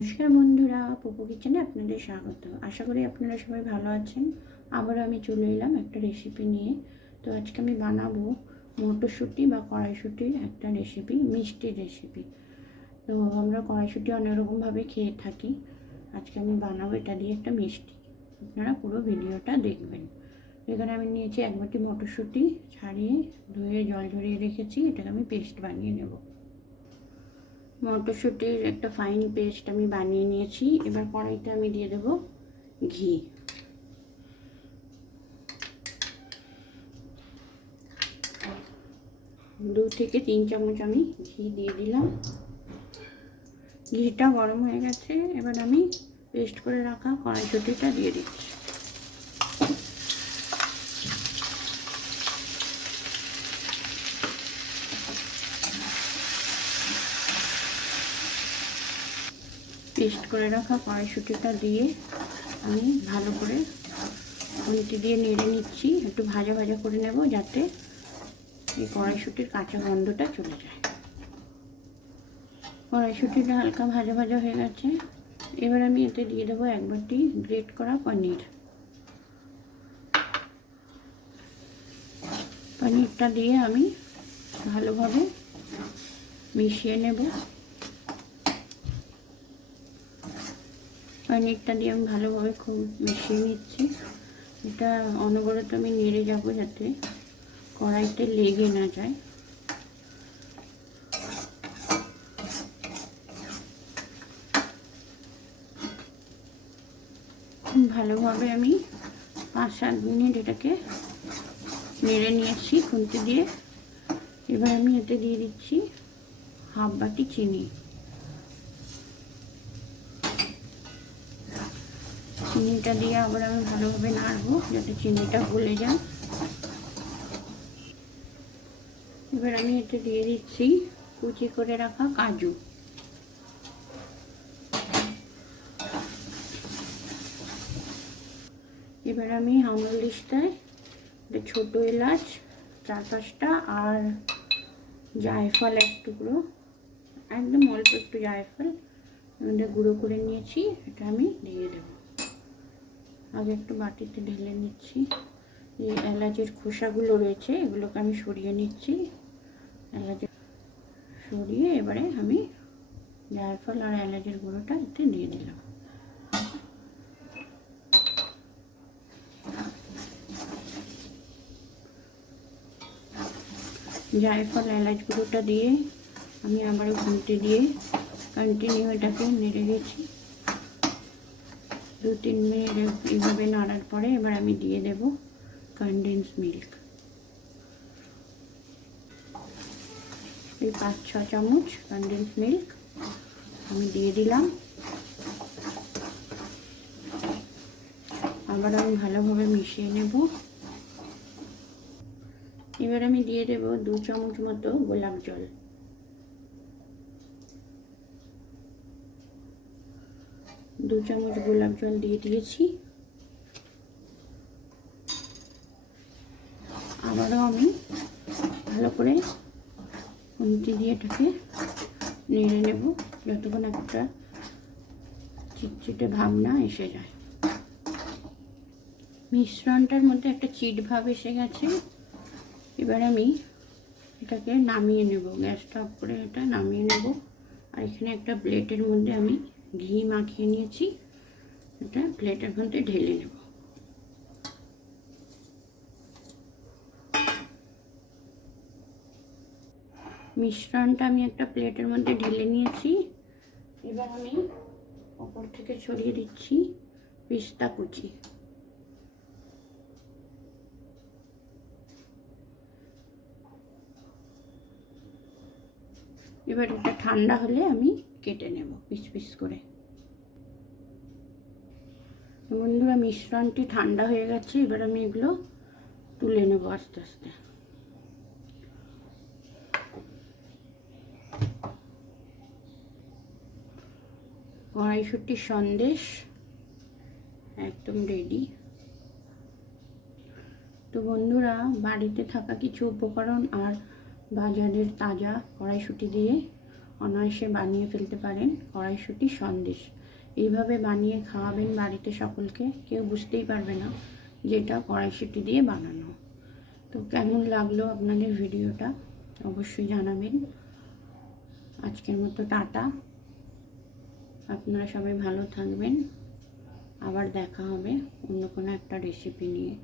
নমস্কার বন্ধুরা, পপু কিচেনে আপনাদের স্বাগত। আশা করি আপনারা সবাই ভালো আছেন। আবারও আমি চলে এলাম একটা রেসিপি নিয়ে। তো আজকে আমি বানাবো মটরশুঁটি বা কড়াইশুঁটির একটা রেসিপি, মিষ্টির রেসিপি। তো আমরা কড়াইশুঁটি অনেক রকমভাবে খেয়ে থাকি। আজকে আমি বানাবো এটা দিয়ে একটা মিষ্টি। আপনারা পুরো ভিডিওটা দেখবেন। এখানে আমি নিয়েছি এক বাটি মটরশুঁটি, ছাড়িয়ে ধুয়ে জল ঝরিয়ে রেখেছি। এটাকে আমি পেস্ট বানিয়ে নেব। মটরশুঁটির একটা ফাইন পেস্ট আমি বানিয়ে নিয়েছি। এবার কড়াইতে আমি দিয়ে দেব ঘি। দু থেকে তিন চামচ আমি ঘি দিয়ে দিলাম। ঘিটা গরম হয়ে গেছে। এবার আমি পেস্ট করে রাখা কড়াইশুঁটিটা দিয়ে দিচ্ছি। পেস্ট করে রাখা কড়াইশুঁটিটা দিয়ে আমি ভালো করে খুন্তি দিয়ে নেড়ে নিচ্ছি। একটু ভাজা ভাজা করে নেব, যাতে এই কড়াইশুঁটির কাঁচা গন্ধটা চলে যায়। কড়াইশুঁটিটা হালকা ভাজা ভাজা হয়ে গেছে। এবার আমি এতে দিয়ে দেবো এক বাটি গ্রেট করা পনির। পনিরটা দিয়ে আমি ভালোভাবে মিশিয়ে নেব। পনিরটা দিয়ে আমি ভালোভাবে খুব মিশিয়ে নিচ্ছি। এটা অনবরত আমি নেড়ে যাব, যাতে কড়াইতে লেগে না যায়। ভালোভাবে আমি 5-7 মিনিট এটাকে নেড়ে নিয়েছি খুন্তি দিয়ে। এবার আমি এতে দিয়ে দিচ্ছি হাফ বাটি চিনি। চিনিটা দিয়ে আবার আমি ভালোভাবে নাড়বো, যাতে চিনিটা গলে যায়। এবার আমি এতে দিয়ে দিচ্ছি কুচি করে রাখা কাজু। এবার আমি হামালদিস্তায় ছোট এলাচ 4-5টা আর জায়ফল এক টুকরো, একদম অল্প একটু জায়ফল গুঁড়ো করে নিয়েছি, এটা আমি দিয়ে দেব। আগে একটু বাটিতে ঢেলে নিচ্ছি। যে এলাচের খোসাগুলো রয়েছে এগুলোকে আমি সরিয়ে নিচ্ছি। এলাচের সরিয়ে এবারে আমি জায়ফল আর এলাচের গুঁড়োটা এতে দিয়ে দিলাম। জায়ফল এলাচ গুঁড়োটা দিয়ে আমি আবারও খুন্তি দিয়ে কন্টিনিউ এটাকে নেড়ে গেছি। 2-3 মিনিট এইভাবে নাড়ার পরে এবার আমি দিয়ে দেব কনডেন্স মিল্ক। এই 5-6 চামচ কনডেন্স মিল্ক আমি দিয়ে দিলাম। আবার আমি ভালোভাবে মিশিয়ে নেব। এবার আমি দিয়ে দেব 2 চামচ মতো গোলাপ জল। দু চামচ গোলাপ জল দিয়ে দিয়েছি। আবারও আমি ভালো করে খুন্তি দিয়ে এটাকে নেড়ে নেব, যতক্ষণ একটা চিটচিটে ভাব না এসে যায়। মিশ্রণটার মধ্যে একটা চিট ভাব এসে গেছে। এবার আমি এটাকে নামিয়ে নেব, গ্যাসটা অফ করে এটা নামিয়ে নেব। আর এখানে একটা প্লেটের মধ্যে আমি ঘি মাখিয়ে নিয়েছি, এটা প্লেটের মধ্যে ঢেলে নেব। মিশ্রণটা আমি একটা প্লেটের মধ্যে ঢেলে নিয়েছি। এবার আমি ওপর থেকে ছড়িয়ে দিচ্ছি পিস্তা কুচি। এবার এটা ঠান্ডা হলে আমি কেটে নেব পিস পিস করে। বন্ধুরা, মিশ্রণটি ঠান্ডা হয়ে গেছে। এবার আমি এগুলো তুলে নেব আস্তে আস্তে। কড়াইশুঁটির সন্দেশ একদম রেডি। তো বন্ধুরা, বাড়িতে থাকা কিছু উপকরণ আর বাজারের তাজা কড়াইশুঁটি দিয়ে অনায়াসে বানিয়ে ফেলতে পারেন কড়াইশুঁটি সন্দেশ। এইভাবে বানিয়ে খাওয়াবেন বাড়িতে সকলকে, কেউ বুঝতেই পারবে না যে এটা কড়াইশুঁটি দিয়ে বানানো। তো কেমন লাগলো আপনাদের ভিডিওটা অবশ্যই জানাবেন। আজকের মতো টাটা, আপনারা সবাই ভালো থাকবেন। আবার দেখা হবে অন্য কোনো একটা রেসিপি নিয়ে।